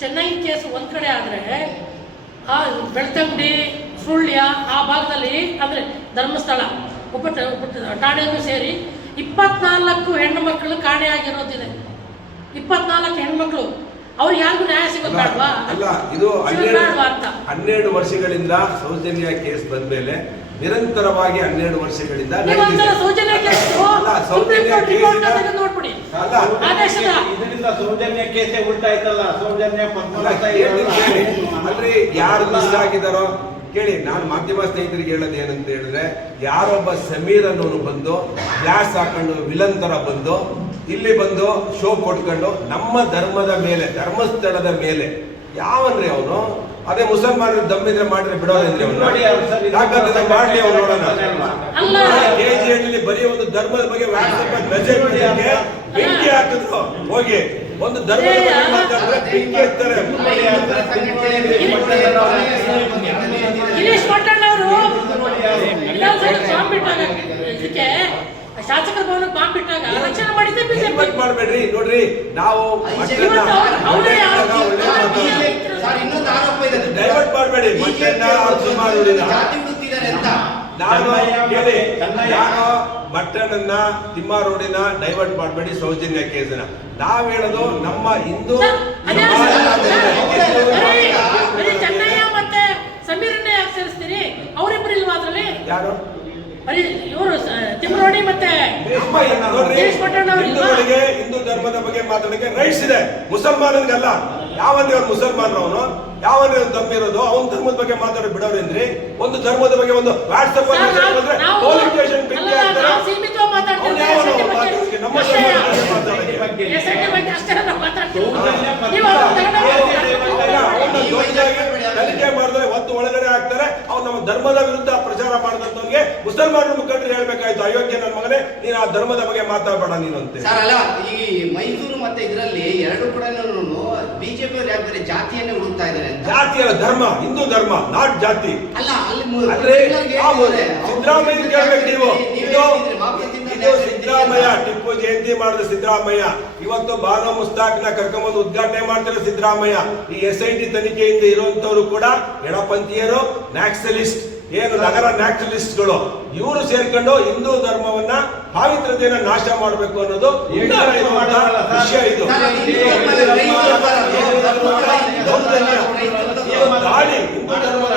Chennai case ಒಂದ್ ಕಡೆ ಆದ್ರೆ ಆ ಬೆಳ್ತಂಗಡಿ ಸುಳ್ಯ ಆ ಭಾಗದಲ್ಲಿ ಅಂದ್ರೆ ಧರ್ಮಸ್ಥಳ ಠಾಣೆಯನ್ನು ಸೇರಿ 24 ಹೆಣ್ಣು ಮಕ್ಕಳು ಕಾಣೆಯಾಗಿರೋದಿದೆ. 24 ಹೆಣ್ಮಕ್ಳು ಅವ್ರು ಯಾರಿಗೂ ನ್ಯಾಯ ಸಿಗಬೇಕಲ್ವಾ? ಅಲ್ಲ, ಇದು 12 ವರ್ಷಗಳಿಂದ ಸೌಜನ್ಯ ಕೇಸ್ ಬಂದ ಮೇಲೆ ನಿರಂತರವಾಗಿ 12 ವರ್ಷಗಳಿಂದ ಸೌಜನ್ಯ ಕೇಸೇ ಉಲ್ಟಾಯ್ತಲ್ಲ. ಸೌಜನ್ಯ ಅಂದ್ರೆ ಯಾರು ಮಿಸ್ ಆಗಿದಾರೋ ಕೇಳಿ. ನಾನು ಮಾಧ್ಯಮ ಸ್ನೇಹಿತರಿಗೆ ಹೇಳೋದು ಏನಂತ ಹೇಳಿದ್ರೆ, ಯಾರೊಬ್ಬ ಸಮೀರ್ ಅನ್ನೋನು ಬಂದು ಗ್ಲಾಸ್ ಹಾಕೊಂಡು ವಿಲನ್ ತರ ಬಂದು ಇಲ್ಲಿ ಬಂದು ಶೋ ಕೊಟ್ಕೊಂಡು ನಮ್ಮ ಧರ್ಮದ ಮೇಲೆ, ಧರ್ಮಸ್ಥಳದ ಮೇಲೆ ಯಾವನ್ರಿ ಅವನು? ಅದೇ ಮುಸಲ್ಮಾನರು ದಮ್ಮಿದ್ರೆ ಮಾಡಿದ್ರೆ ಬಿಡೋದೇನ್ರಿ ಅವನು? ಮಾಡ್ಲಿ ಅವ್ನು ನೋಡೋಣ. KGHD ಬರೀ ಒಂದು ಧರ್ಮದ ಬಗ್ಗೆ ವಾಟ್ಸ್ಆಪ್ ಮೆಸೇಜ್ ಬೆಂಕಿ ಹಾಕಿದ್ರು. ಹೋಗಿ ಒಂದು ಧರ್ಮದ ಬಗ್ಗೆ ಮಾತಾಡಿದ್ರೆ ಬೆಂಕಿ ಎತ್ತಾರೆ. ಶಾಸಕರ ಭವನಕ್ಕೆ ಬಾಂಬ್ ಬಿಟ್ಟಾಗ ರಕ್ಷಣೆ ಮಾಡಿದ್ದೆ ಬಿಜೆಪಿ. ಮಾಡಬೇಡ್ರಿ ನೋಡ್ರಿ, ನಾವು ಡೈವರ್ಟ್ ಮಾಡಬೇಡಿ. ನಾನು ಮಟ್ಟಣ್ಣನ್ನ ತಿಮ್ಮಾರೋಡಿನ ಡೈವರ್ಟ್ ಮಾಡಬೇಡಿ. ಸೌಜನ್ಯ ಕೇಸನ ನಾವ್ ಹೇಳೋದು ನಮ್ಮ ಹಿಂದೂ ಚೆನ್ನಯ್ಯ ಮತ್ತೆ ಸಮೀರನ್ನೇ ಯಾಕೆ ಸೇರಿಸ್ತೀರಿ? ಅವರಿಬ್ಬರು ಇಲ್ವಾ ಅದ್ರಲ್ಲಿ? ಯಾರು? ಇವರು ತಿಮ್ಮರೋಡಿ ಮತ್ತೆ ಹಿಂದೂಗಳಿಗೆ, ಹಿಂದೂ ಧರ್ಮದ ಬಗ್ಗೆ ಮಾತಾಡಕ್ಕೆ ರೈಟ್ಸ್ ಇದೆ, ಮುಸಲ್ಮಾನನಿಗಲ್ಲ. ಯಾವನ್ನೇ ಅವ್ರು ಮುಸಲ್ಮಾನರು, ಅವನು ಯಾವನ್ನೇ ಒಂದು ದಮ್ಮಿರೋದು ಅವನ ಧರ್ಮದ ಬಗ್ಗೆ ಮಾತಾಡೋ ಬಿಡೋರೇನ್ರಿ? ಒಂದು ಧರ್ಮದ ಬಗ್ಗೆ ಒಂದು ವಾಟ್ಸ್ಆಪ್ ಪೊಲೀಸ್ ಸ್ಟೇಷನ್ ಬೆಂಕಿ ಹಾಕ್ತಾರೆ. ನಮ್ಮ ತನಿಖೆ ಮಾಡಿದ್ರೆ ಒಂದು ಒಳಗಡೆ ಹಾಕ್ತಾರೆ. ಅವ್ರು ನಮ್ಮ ಧರ್ಮದ ವಿರುದ್ಧ ಪ್ರಚಾರ ಮಾಡಿದಂತವ್ರಿಗೆ ಮುಸಲ್ಮಾನರ ಮುಖಂಡರು ಹೇಳ್ಬೇಕಾಯ್ತು, ಅಯೋಗ್ಯ ನನ್ನ ಮಗನೇ, ನೀನು ಆ ಧರ್ಮದ ಬಗ್ಗೆ ಮಾತಾಡಬೇಡ ನೀನು ಅಂತ. ಸರ್ ಅಲ್ಲ, ಈ ಮೈಸೂರು ಮತ್ತೆ ಇದರಲ್ಲಿ ಎರಡು ಕೂಡ ಬಿಜೆಪಿ ಅವರು ಯಾಕೆ ಜಾತಿಯನ್ನೇ ಹುಡುಕ್ತಾ ಇದ್ದಾರೆ? ಜಾತಿ ಅಲ್ಲ, ಧರ್ಮ, ಹಿಂದೂ ಧರ್ಮ, ನಾಟ್ ಜಾತಿ. ಅಲ್ಲ ಅಲ್ಲಿ ಸಿದ್ದರಾಮಯ್ಯ ಕೇಳ್ಬೇಕು ನೀವು. ಇದು ಸಿದ್ದರಾಮಯ್ಯ ಟಿಪ್ಪು ಜಯಂತಿ ಮಾಡಿದ ಸಿದ್ದರಾಮಯ್ಯ. ಇವತ್ತು ಬಾನೋ ಮುಸ್ತಾಕ್ನ ಕರ್ಕೊಂಡ್ಬಂದು ಉದ್ಘಾಟನೆ ಮಾಡ್ತಿರೋ ಸಿದ್ದರಾಮಯ್ಯ. ಈ SIT ತನಿಖೆಯಿಂದ ಇರುವಂತವ್ರು ಕೂಡ ಎಡಪಂಥೀಯರು, ನ್ಯಾಕ್ಸಲಿಸ್ಟ್, ಏನು ನಗರ ನ್ಯಾಕ್ಸಲಿಸ್ಟ್ಗಳು, ಇವರು ಸೇರ್ಕೊಂಡು ಹಿಂದೂ ಧರ್ಮವನ್ನ, ಪಾವಿತ್ರತೆಯನ್ನ ನಾಶ ಮಾಡಬೇಕು ಅನ್ನೋದು ವಿಷಯ. ಇದು ದಾಳಿ, ಹಿಂದೂ ಧರ್ಮದ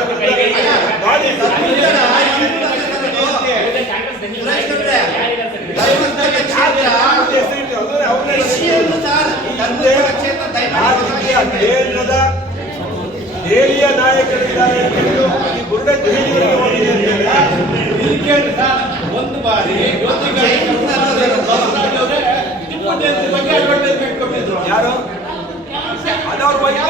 ದಾಳಿ. ಕೇಂದ್ರದ ದೆಹಲಿಯ ನಾಯಕರಿದ್ದಾರೆ. ಒಂದು ಬಾರಿ ಯಾರು ಅದವ್ರ ಬಗ್ಗೆ